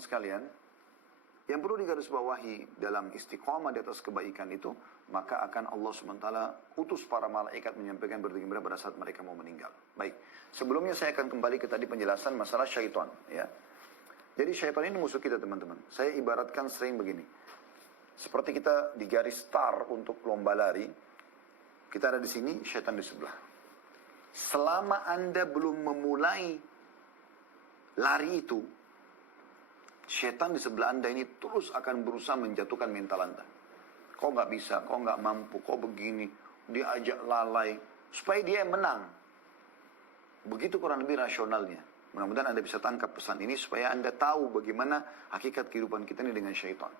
sekalian, yang perlu digarisbawahi dalam istiqamah di atas kebaikan itu, maka akan Allah SWT utus para malaikat menyampaikan berita gembira pada saat mereka mau meninggal. Baik, sebelumnya saya akan kembali ke tadi penjelasan masalah syaitan. Ya. Jadi syaitan ini musuh kita teman-teman. Saya ibaratkan sering begini. Seperti kita di garis start untuk lomba lari, kita ada di sini, syaitan di sebelah. Selama Anda belum memulai lari itu, syaitan di sebelah Anda ini terus akan berusaha menjatuhkan mental Anda. Kau nggak bisa, kau nggak mampu, kau begini, dia ajak lalai, supaya dia yang menang. Begitu kurang lebih rasionalnya. Mudah-mudahan Anda bisa tangkap pesan ini supaya Anda tahu bagaimana hakikat kehidupan kita ini dengan syaitan.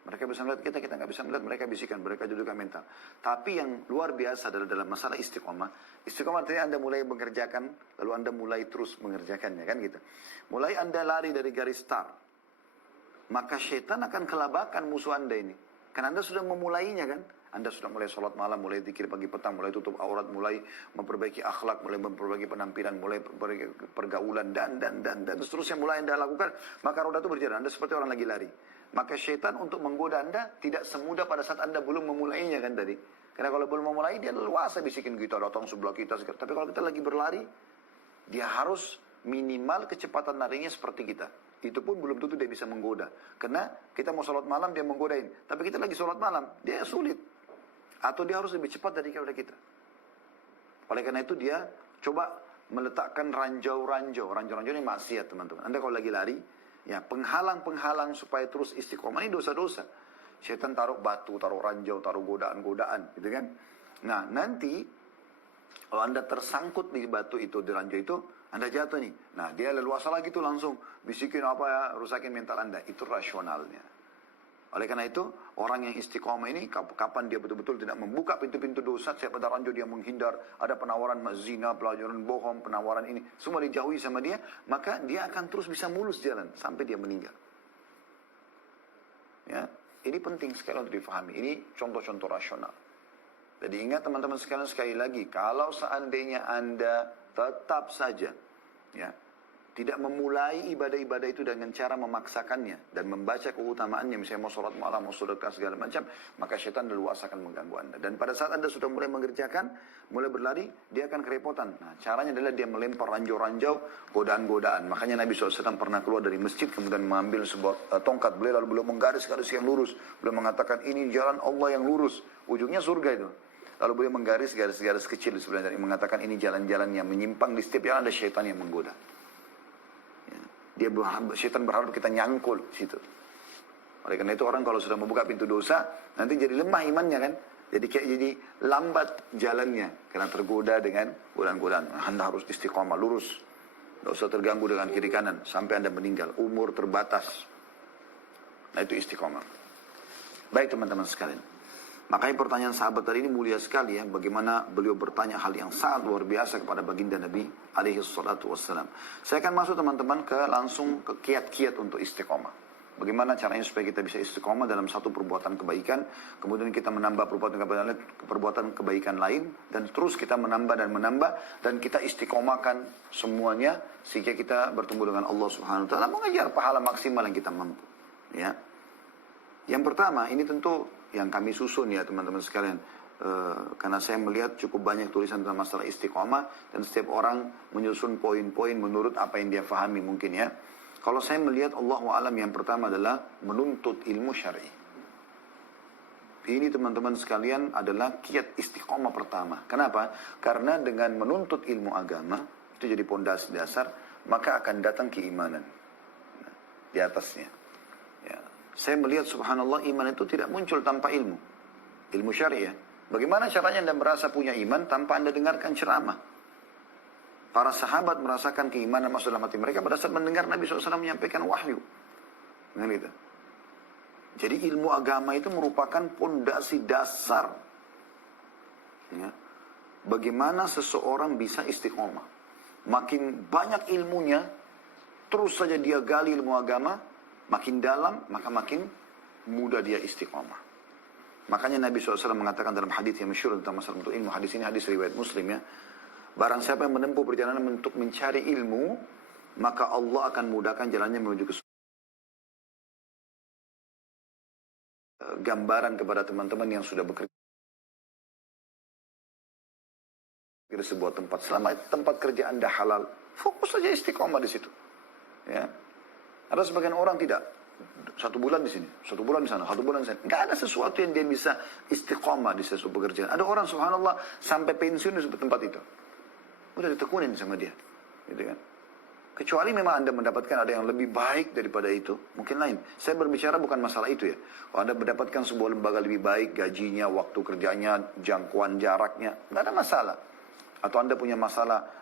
Mereka bisa melihat kita, kita nggak bisa melihat, mereka bisikan, mereka jadikan mental. Tapi yang luar biasa adalah dalam masalah istiqomah. Istiqomah artinya Anda mulai mengerjakan, lalu Anda mulai terus mengerjakannya, kan gitu. Mulai Anda lari dari garis start, maka syaitan akan kelabakan musuh Anda ini. Karena Anda sudah memulainya kan. Anda sudah mulai sholat malam, mulai zikir pagi petang, mulai tutup aurat, mulai memperbaiki akhlak, mulai memperbaiki penampilan, mulai pergaulan, dan seterusnya mulai Anda lakukan. Maka roda itu berjalan, Anda seperti orang lagi lari. Maka syaitan untuk menggoda Anda tidak semudah pada saat Anda belum memulainya kan tadi. Karena kalau belum memulai, dia leluasa bisikin kita, datang sebelah kita. Tapi kalau kita lagi berlari, dia harus minimal kecepatan larinya seperti kita. Itu pun belum tentu dia bisa menggoda. Karena kita mau sholat malam, dia menggodain. Tapi kita lagi sholat malam, dia sulit. Atau dia harus lebih cepat dari kita. Oleh karena itu dia coba meletakkan ranjau-ranjau. Ranjau-ranjau ini maksiat teman-teman. Anda kalau lagi lari, ya penghalang-penghalang supaya terus istiqomah, ini dosa-dosa. Syaitan taruh batu, taruh ranjau, taruh godaan-godaan, gitu kan. Nah nanti kalau Anda tersangkut di batu itu, di ranjau itu, Anda jatuh nih. Nah dia leluasa lagi tuh langsung bisikin apa ya, rusakin mental Anda. Itu rasionalnya. Oleh karena itu, orang yang istiqomah ini, kapan dia betul-betul tidak membuka pintu-pintu dosa, siapa ada ranjau dia menghindar, ada penawaran zina, pelajaran bohong, penawaran ini, semua dijauhi sama dia, maka dia akan terus bisa mulus jalan, sampai dia meninggal. Ya, ini penting sekali untuk difahami, ini contoh-contoh rasional. Jadi ingat teman-teman sekalian sekali lagi, kalau seandainya Anda tetap saja, ya, tidak memulai ibadah-ibadah itu dengan cara memaksakannya dan membaca keutamaannya, misalnya mau sholat malam, mau sedekah segala macam, maka syaitan leluasa akan mengganggu Anda. Dan pada saat Anda sudah mulai mengerjakan, mulai berlari, dia akan kerepotan. Nah, caranya adalah dia melempar ranjau-ranjau, godaan-godaan. Makanya Nabi SAW pernah keluar dari masjid, kemudian mengambil sebuah tongkat beliau, lalu beliau menggaris-garis yang lurus. Beliau mengatakan, ini jalan Allah yang lurus. Ujungnya surga itu. Lalu beliau menggaris garis-garis kecil sebenarnya, mengatakan ini jalan-jalan yang menyimpang, di setiap jalan ada syaitan yang menggoda. Syaitan berharap kita nyangkul situ. Oleh karena itu orang kalau sudah membuka pintu dosa, nanti jadi lemah imannya kan. Jadi lambat jalannya karena tergoda dengan godaan-godaan. Anda harus istiqomah, lurus. Tidak usah terganggu dengan kiri kanan sampai Anda meninggal. Umur terbatas. Nah itu istiqomah. Baik teman-teman sekalian. Makanya pertanyaan sahabat tadi ini mulia sekali ya. Bagaimana beliau bertanya hal yang sangat luar biasa kepada baginda Nabi alaihi salatu wassalam. Saya akan masuk teman-teman langsung ke kiat-kiat untuk istiqomah. Bagaimana caranya supaya kita bisa istiqomah dalam satu perbuatan kebaikan. Kemudian kita menambah perbuatan kebaikan lain. Dan terus kita menambah dan menambah. Dan kita istiqomahkan semuanya. Sehingga kita bertemu dengan Allah subhanahu wa ta'ala. Mengejar pahala maksimal yang kita mampu. Ya. Yang pertama, ini tentu yang kami susun ya teman-teman sekalian. Karena saya melihat cukup banyak tulisan tentang masalah istiqomah. Dan setiap orang menyusun poin-poin menurut apa yang dia fahami mungkin ya. Kalau saya melihat Allahu a'lam yang pertama adalah menuntut ilmu syar'i. Ini teman-teman sekalian adalah kiat istiqomah pertama. Kenapa? Karena dengan menuntut ilmu agama, itu jadi pondasi dasar, maka akan datang keimanan. Nah, di atasnya. Ya. Saya melihat subhanallah iman itu tidak muncul tanpa ilmu. Ilmu syariah. Bagaimana caranya Anda merasa punya iman tanpa Anda dengarkan ceramah? Para sahabat merasakan keimanan masuk dalam hati mereka pada saat mendengar Nabi SAW menyampaikan wahyu. Gitu. Jadi ilmu agama itu merupakan pondasi dasar. Ya. Bagaimana seseorang bisa istiqomah. Makin banyak ilmunya, terus saja dia gali ilmu agama, makin dalam, maka makin mudah dia istiqomah. Makanya Nabi SAW mengatakan dalam hadis yang masyhur tentang masalah untuk ilmu. Hadis ini hadis riwayat Muslim ya. Barang siapa yang menempuh perjalanan untuk mencari ilmu, maka Allah akan mudahkan jalannya menuju ke surga. gambaran kepada teman-teman yang sudah bekerja di sebuah tempat. Selama tempat kerja Anda halal, fokus saja istiqomah di situ. Ya. Ada sebagian orang tidak. 1 bulan di sini, 1 bulan di sana, 1 bulan di sana. Nggak ada sesuatu yang dia bisa istiqomah di sesuatu pekerjaan. Ada orang subhanallah sampai pensiun di tempat itu. Udah ditekunin sama dia. Gitu kan. Kecuali memang Anda mendapatkan ada yang lebih baik daripada itu, mungkin lain. Saya berbicara bukan masalah itu ya. Kalau Anda mendapatkan sebuah lembaga lebih baik, gajinya, waktu kerjanya, jangkauan jaraknya, nggak ada masalah. Atau Anda punya masalah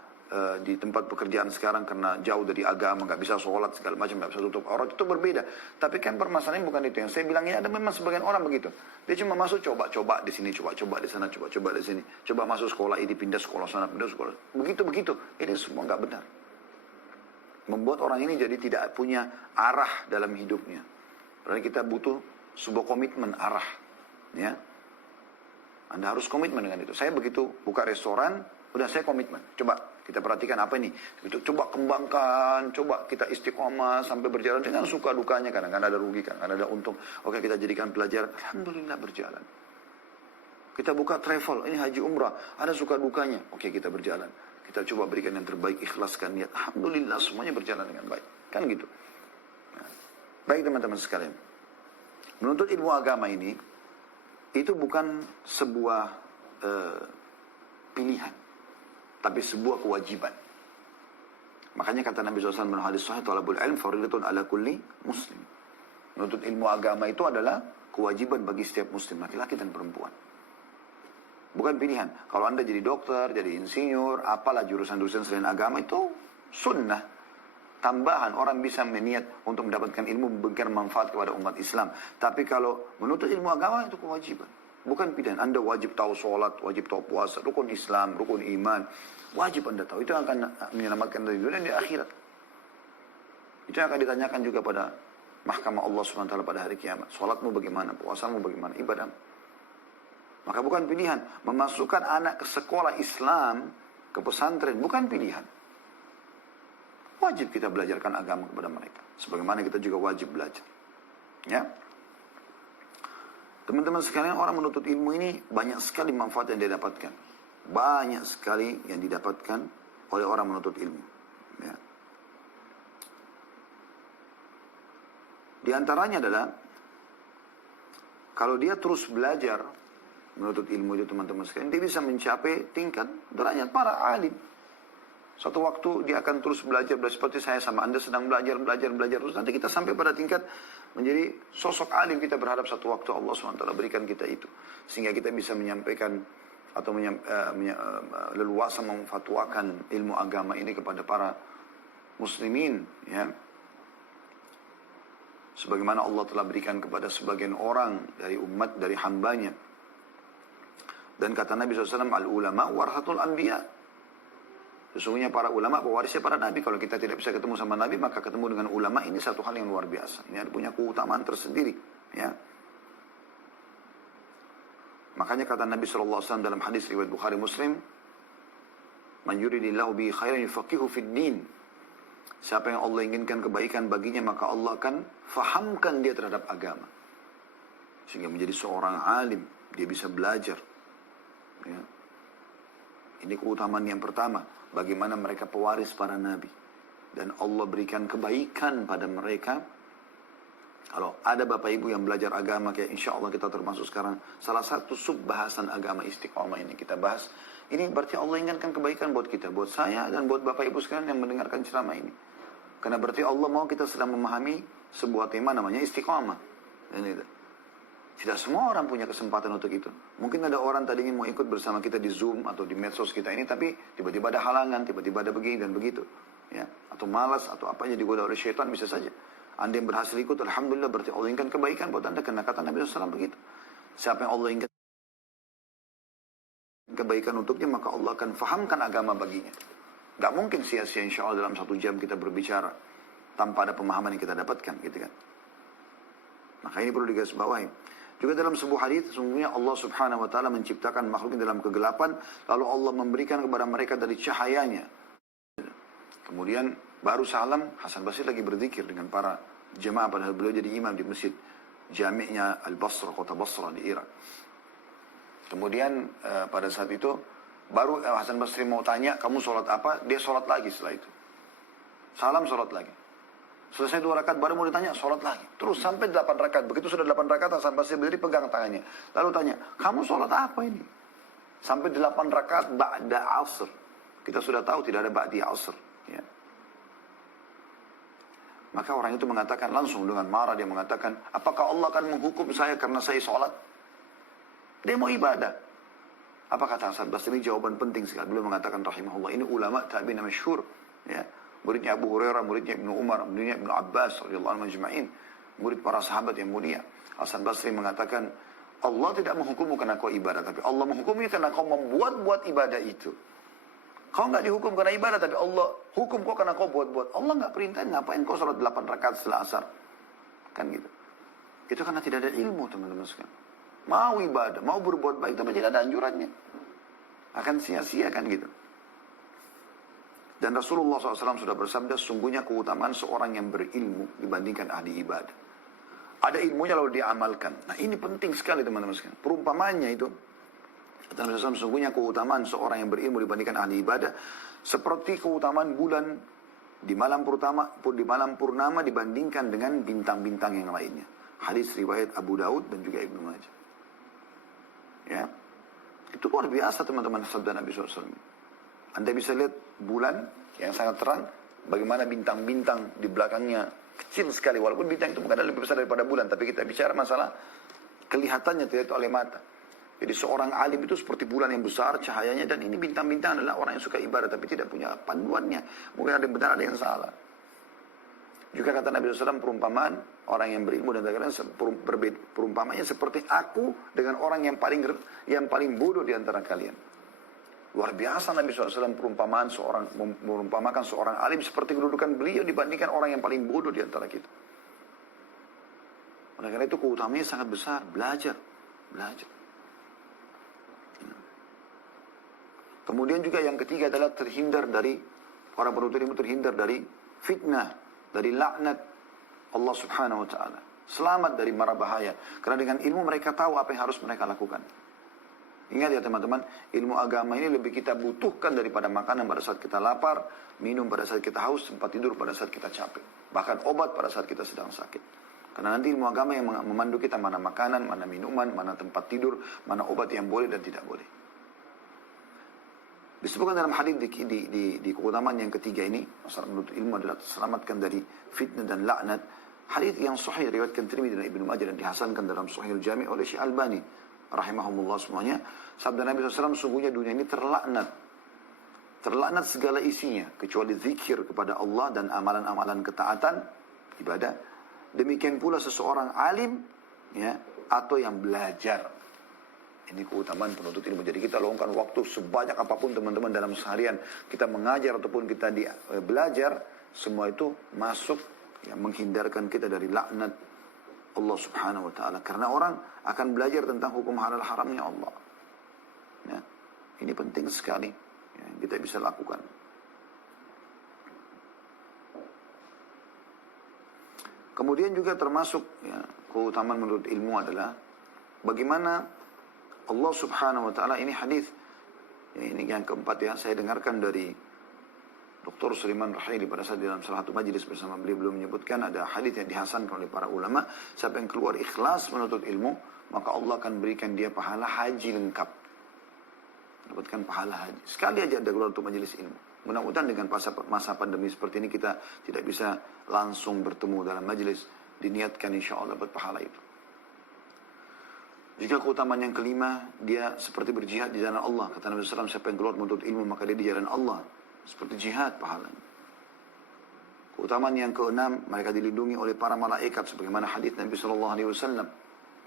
di tempat pekerjaan sekarang karena jauh dari agama, nggak bisa sholat segala macam, nggak bisa tutup aurat, itu berbeda. Tapi kan permasalahannya bukan itu. Yang saya bilang ini ada memang sebagian orang begitu. Dia cuma masuk coba-coba di sini, coba-coba di sana, coba-coba di sini, coba masuk sekolah ini, pindah sekolah sana, pindah sekolah. Begitu-begitu. Ini semua nggak benar. Membuat orang ini jadi tidak punya arah dalam hidupnya. Berarti kita butuh sebuah komitmen arah. Ya, Anda harus komitmen dengan itu. Saya begitu buka restoran, udah saya komitmen. Coba kita perhatikan apa ini. Coba kembangkan, coba kita istiqomah sampai berjalan dengan suka dukanya. Kadang-kadang ada rugi, kadang-kadang ada untung. Oke, kita jadikan pelajaran. Alhamdulillah berjalan. Kita buka travel, ini haji umrah, ada suka dukanya. Oke, kita berjalan. Kita coba berikan yang terbaik, ikhlaskan niat. Alhamdulillah semuanya berjalan dengan baik. Kan gitu. Nah, baik teman-teman sekalian. Menuntut ilmu agama ini, itu bukan sebuah pilihan. Tapi sebuah kewajiban. Makanya kata Nabi SAW dalam hadis sahih, talabul ilm faridatun ala kulli muslim. Menuntut ilmu agama itu adalah kewajiban bagi setiap muslim, laki-laki dan perempuan. Bukan pilihan. Kalau Anda jadi dokter, jadi insinyur, apalah jurusan-jurusan selain agama itu sunnah. Tambahan, orang bisa meniat untuk mendapatkan ilmu, memberikan manfaat kepada umat Islam. Tapi kalau menuntut ilmu agama itu kewajiban. Bukan pilihan. Anda wajib tahu sholat, wajib tahu puasa, rukun Islam, rukun iman. Wajib Anda tahu. Itu yang akan menyelamatkan dari dunia dan di akhirat. Itu yang akan ditanyakan juga pada mahkamah Allah SWT pada hari kiamat. Sholatmu bagaimana, puasamu bagaimana, ibadahmu. Maka bukan pilihan. Memasukkan anak ke sekolah Islam, ke pesantren, bukan pilihan. Wajib kita belajarkan agama kepada mereka. Sebagaimana kita juga wajib belajar. Ya. Teman-teman sekalian, orang menuntut ilmu ini banyak sekali manfaat yang dia dapatkan. Banyak sekali yang didapatkan oleh orang menuntut ilmu. Ya. Di antaranya adalah, kalau dia terus belajar menuntut ilmu itu teman-teman sekalian, dia bisa mencapai tingkat derajat para alim. Suatu waktu dia akan terus belajar seperti saya sama Anda sedang belajar terus. Nanti kita sampai pada tingkat menjadi sosok alim. Kita berharap satu waktu Allah SWT berikan kita itu. Sehingga kita bisa menyampaikan atau leluasa memfatwakan ilmu agama ini kepada para muslimin. Ya. Sebagaimana Allah telah berikan kepada sebagian orang dari umat, dari hambanya. Dan kata Nabi SAW, al-ulama warhatul anbiya. Sesungguhnya para ulama pewarisnya para nabi. Kalau kita tidak bisa ketemu sama nabi, maka ketemu dengan ulama ini satu hal yang luar biasa. Ini punya keutamaan tersendiri. Ya. Makanya kata Nabi SAW dalam hadis riwayat Bukhari Muslim, man yuridillahu bihi khairan yufaqihu fid din. Siapa yang Allah inginkan kebaikan baginya, maka Allah akan fahamkan dia terhadap agama. Sehingga menjadi seorang alim, dia bisa belajar. Ya. Ini keutamaan yang pertama. Bagaimana mereka pewaris para nabi. Dan Allah berikan kebaikan pada mereka. Kalau ada bapak ibu yang belajar agama, kayak insya Allah kita termasuk sekarang. Salah satu sub bahasan agama istiqomah ini kita bahas. Ini berarti Allah inginkan kebaikan buat kita. Buat saya dan buat bapak ibu sekalian yang mendengarkan ceramah ini. Karena berarti Allah mau kita sedang memahami sebuah tema namanya istiqomah. Dan itu. Tidak semua orang punya kesempatan untuk itu. Mungkin ada orang tadinya mau ikut bersama kita di Zoom atau di medsos kita ini, tapi tiba-tiba ada halangan, tiba-tiba ada begini dan begitu. Ya. Atau malas, atau apa yang digoda oleh syaitan, bisa saja. Anda yang berhasil ikut, alhamdulillah, berarti Allah inginkan kebaikan buat Anda, karena kata Nabi SAW begitu. Siapa yang Allah inginkan kebaikan untuknya, maka Allah akan fahamkan agama baginya. Gak mungkin sia-sia insya Allah dalam 1 jam kita berbicara tanpa ada pemahaman yang kita dapatkan, gitu kan. Maka ini perlu digarisbawahi. Juga dalam sebuah hadis, sesungguhnya Allah Subhanahu wa taala menciptakan makhluk dalam kegelapan, lalu Allah memberikan kepada mereka dari cahayanya. Kemudian baru salam, Hasan Basri lagi berzikir dengan para jemaah padahal beliau jadi imam di masjid. jami'nya Al-Basra, kota Basra di Irak. Kemudian pada saat itu baru Hasan Basri mau tanya, kamu sholat apa? Dia sholat lagi setelah itu. Salam, sholat lagi. Selesai 2 rakaat baru mau ditanya, sholat lagi. Terus sampai 8 rakaat. Begitu sudah 8 rakaat, Hasan Basri berdiri pegang tangannya. Lalu tanya, kamu sholat apa ini? Sampai 8 rakaat ba'da asr. Kita sudah tahu tidak ada ba'di asr. Ya. Maka orang itu mengatakan langsung dengan marah, dia mengatakan, apakah Allah akan menghukum saya karena saya sholat? Dia mau ibadah. Apa kata Hasan Basri? Ini jawaban penting sekali. Beliau mengatakan rahimahullah, ini ulama tabi'in masyhur, ya. Muridnya Abu Hurairah, muridnya Ibnu Umar, muridnya Ibnu Abbas radhiyallahu anhum majma'in, murid para sahabat yang mulia. Hasan Basri mengatakan, Allah tidak menghukummu karena kau ibadah, tapi Allah menghukummu karena kau membuat-buat ibadah itu. Kau nggak dihukum karena ibadah, tapi Allah hukum kau karena kau buat-buat. Allah nggak perintahin, ngapain kau sholat 8 rakaat setelah asar? Kan gitu. Itu karena tidak ada ilmu, teman-teman sekalian. Mau ibadah, mau berbuat baik, tapi tidak ada anjurannya. Akan sia-sia kan gitu. Dan Rasulullah SAW sudah bersabda, sungguhnya keutamaan seorang yang berilmu dibandingkan ahli ibadah. Ada ilmunya lalu diamalkan. Nah ini penting sekali teman-teman sekalian. Perumpamannya itu, kata Nabi SAW, sungguhnya keutamaan seorang yang berilmu dibandingkan ahli ibadah, seperti keutamaan bulan di malam purnama dibandingkan dengan bintang-bintang yang lainnya. Hadis riwayat Abu Daud dan juga Ibnu Majah. Ya, itu luar biasa teman-teman sabda Nabi SAW. Anda bisa lihat bulan yang sangat terang, bagaimana bintang-bintang di belakangnya kecil sekali, walaupun bintang itu bukan lebih besar daripada bulan, tapi kita bicara masalah kelihatannya tidak oleh mata. Jadi seorang alim itu seperti bulan yang besar cahayanya, dan ini bintang-bintang adalah orang yang suka ibadah tapi tidak punya panduannya. Mungkin ada yang benar, ada yang salah. Juga kata Nabi SAW, perumpamaan orang yang berilmu dan perumpamanya seperti aku dengan orang yang paling bodoh di antara kalian. Luar biasa Nabi SAW merumpamakan seorang alim seperti kedudukan beliau dibandingkan orang yang paling bodoh di antara kita. Oleh karena itu keutamanya sangat besar, belajar. Kemudian juga yang ketiga adalah terhindar dari, orang penuntut ilmu terhindar dari fitnah, dari laknat Allah Subhanahu wa taala. Selamat dari mara bahaya. Karena dengan ilmu mereka tahu apa yang harus mereka lakukan. Ingat ya teman-teman, ilmu agama ini lebih kita butuhkan daripada makanan pada saat kita lapar, minum pada saat kita haus, tempat tidur pada saat kita capek. Bahkan obat pada saat kita sedang sakit. Karena nanti ilmu agama yang memandu kita mana makanan, mana minuman, mana tempat tidur, mana obat yang boleh dan tidak boleh. Disebutkan dalam hadis di keutamaan yang ketiga ini, masalah menuntut ilmu adalah selamatkan dari fitnah dan laknat. Hadis yang sahih riwayatkan Tirmidzi dan Ibnu Majah dan dihasankan dalam Sahihul Jami' oleh Syekh Albani rahimahumullah semuanya. Sabda Nabi SAW, sungguhnya dunia ini terlaknat segala isinya kecuali zikir kepada Allah dan amalan-amalan ketaatan ibadah. Demikian pula seseorang alim, ya, atau yang belajar. Ini keutamaan penuntut ilmu. Jadi kita luangkan waktu sebanyak apapun teman-teman dalam seharian kita mengajar ataupun kita belajar, semua itu masuk, ya, menghindarkan kita dari laknat Allah Subhanahu wa taala. Karena orang akan belajar tentang hukum halal haramnya Allah. Ya, ini penting sekali, ya, kita bisa lakukan. Kemudian juga termasuk, ya, keutamaan menurut ilmu adalah bagaimana Allah Subhanahu wa taala, ini hadis, ya, ini yang keempat, ya, saya dengarkan dari Dr. Sulaiman Rahili pada saat dalam salah satu majelis bersama beliau menyebutkan ada hadis yang dihasankan oleh para ulama, siapa yang keluar ikhlas menuntut ilmu, maka Allah akan berikan dia pahala haji lengkap. Dapatkan pahala haji. Sekali aja ada keluar untuk majelis ilmu. Mudah-mudahan dengan masa pandemi seperti ini kita tidak bisa langsung bertemu dalam majelis, diniatkan insya Allah dapat pahala itu. Jika keutamaan yang kelima, dia seperti berjihad di jalan Allah. Kata Nabi SAW, siapa yang keluar menuntut ilmu, maka dia di jalan Allah. Seperti jihad pahalanya. Keutamaan yang keenam, mereka dilindungi oleh para malaikat. Sebagaimana hadis Nabi SAW.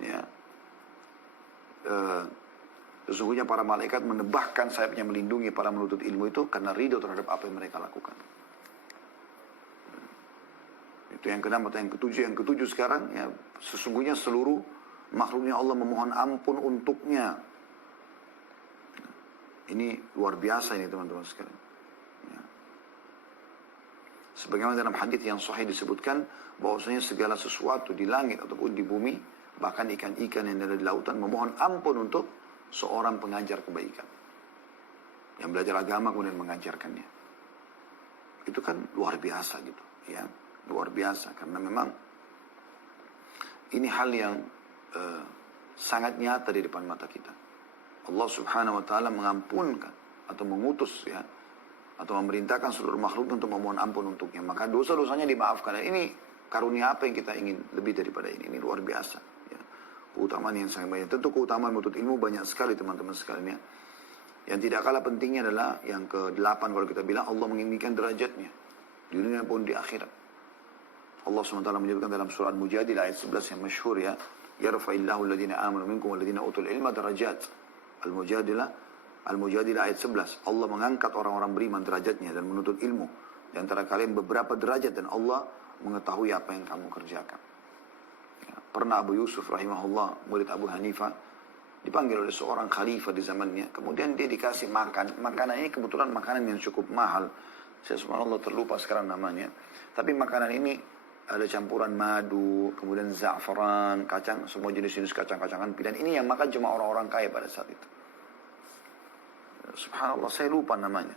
Ya. Sesungguhnya para malaikat menebahkan sayapnya melindungi para menuntut ilmu itu karena ridho terhadap apa yang mereka lakukan. Itu yang keenam atau yang ketujuh. Yang ketujuh sekarang, ya, sesungguhnya seluruh makhluknya Allah memohon ampun untuknya. Ini luar biasa ini teman-teman sekalian. Ya. Sebagaimana dalam hadis yang sahih disebutkan bahwasanya segala sesuatu di langit ataupun di bumi, bahkan ikan-ikan yang ada di lautan memohon ampun untuk seorang pengajar kebaikan yang belajar agama kemudian mengajarkannya. Itu kan luar biasa gitu, ya, luar biasa karena memang ini hal yang sangat nyata di depan mata kita. Allah Subhanahu wa taala mengampunkan atau mengutus, ya, atau memerintahkan seluruh makhluk untuk memohon ampun untuknya, maka dosa-dosanya dimaafkan. Dan ini karunia apa yang kita ingin lebih daripada ini? Ini luar biasa, ya. Keutamaan yang sangat banyak. Tentu keutamaan menuntut ilmu banyak sekali teman-teman sekalian, ya. Yang tidak kalah pentingnya adalah yang ke-8 kalau kita bilang, Allah menginginkan derajatnya di dunia pun di akhirat. Allah SWT menyebutkan dalam surah Al-Mujadilah ayat 11 yang masyhur, ya, yarfa'illahu alladhina amanu minkum walladhina utul ilma darajat. Al-Mujadilah ayat 11. Allah mengangkat orang-orang beriman derajatnya dan menuntut ilmu di antara kalian beberapa derajat, dan Allah mengetahui apa yang kamu kerjakan. Ya, pernah Abu Yusuf rahimahullah, murid Abu Hanifah, dipanggil oleh seorang khalifah di zamannya. Kemudian dia dikasih makan. Makanan ini kebetulan makanan yang cukup mahal. Saya subhanallah terlupa sekarang namanya. Tapi makanan ini ada campuran madu, kemudian za'afaran, kacang, semua jenis-jenis kacang-kacangan pilihan. Ini yang makan cuma orang-orang kaya pada saat itu. Subhanallah, saya lupa namanya.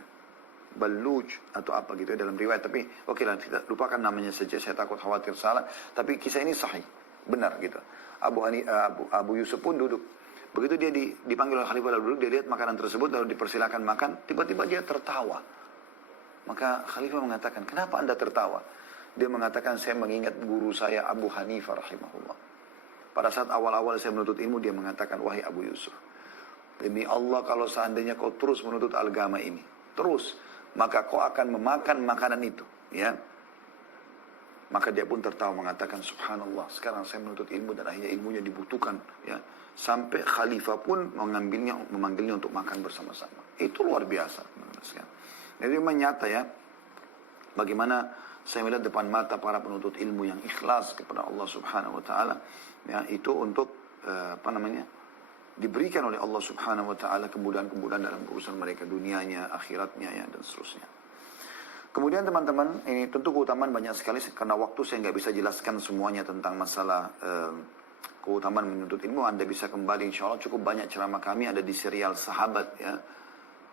Baluj atau apa gitu dalam riwayat. Tapi oke lah, kita lupakan namanya saja. Saya takut khawatir salah. Tapi kisah ini sahih, benar gitu. Abu Yusuf pun duduk. Begitu dia dipanggil oleh khalifah lalu duduk, dia lihat makanan tersebut lalu dipersilakan makan. Tiba-tiba dia tertawa. Maka khalifah mengatakan, kenapa anda tertawa? Dia mengatakan, saya mengingat guru saya Abu Hanifah rahimahullah. Pada saat awal-awal saya menuntut ilmu, dia mengatakan, wahai Abu Yusuf, demi Allah kalau seandainya kau terus menuntut agama ini, terus, maka kau akan memakan makanan itu, ya. Maka dia pun tertawa mengatakan, subhanallah, sekarang saya menuntut ilmu dan akhirnya ilmunya dibutuhkan, ya. Sampai khalifah pun memanggilnya untuk makan bersama-sama. Itu luar biasa. Jadi memang nyata, ya, bagaimana saya melihat depan mata para penuntut ilmu yang ikhlas kepada Allah Subhanahu wa taala, ya, itu untuk diberikan oleh Allah Subhanahu wa taala kemudahan-kemudahan dalam urusan mereka, dunianya, akhiratnya, ya, dan seterusnya. Kemudian teman-teman, ini tentu keutamaan banyak sekali, karena waktu saya nggak bisa jelaskan semuanya tentang masalah keutamaan menuntut ilmu. Anda bisa kembali, insya Allah cukup banyak ceramah kami ada di serial Sahabat, ya.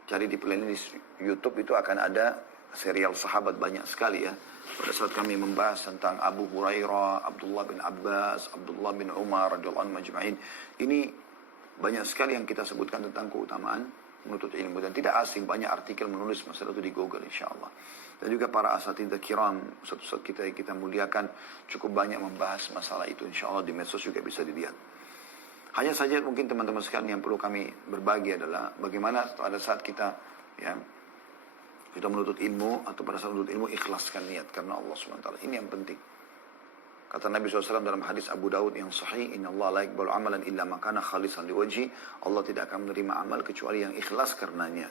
Cari di playlist YouTube itu akan ada serial Sahabat banyak sekali, ya. Pada saat kami membahas tentang Abu Hurairah, Abdullah bin Abbas, Abdullah bin Umar radhiyallahu anhum majma'in. Ini banyak sekali yang kita sebutkan tentang keutamaan menuntut ilmu, dan tidak asing, banyak artikel menulis masalah itu di Google, insya Allah. Dan juga para asatidz kiram, satu-satu kita muliakan, cukup banyak membahas masalah itu, insya Allah di medsos juga bisa dilihat. Hanya saja mungkin teman-teman sekalian yang perlu kami berbagi adalah bagaimana pada saat kita, ya, kita menuntut ilmu, atau pada saat menuntut ilmu ikhlaskan niat karena Allah SWT. Ini yang penting. Kata Nabi SAW dalam hadis Abu Daud yang sahih, Inna Allah la yaqbalu amalan illa ma kana khalisan liwajhi. Allah tidak akan menerima amal kecuali yang ikhlas karenanya.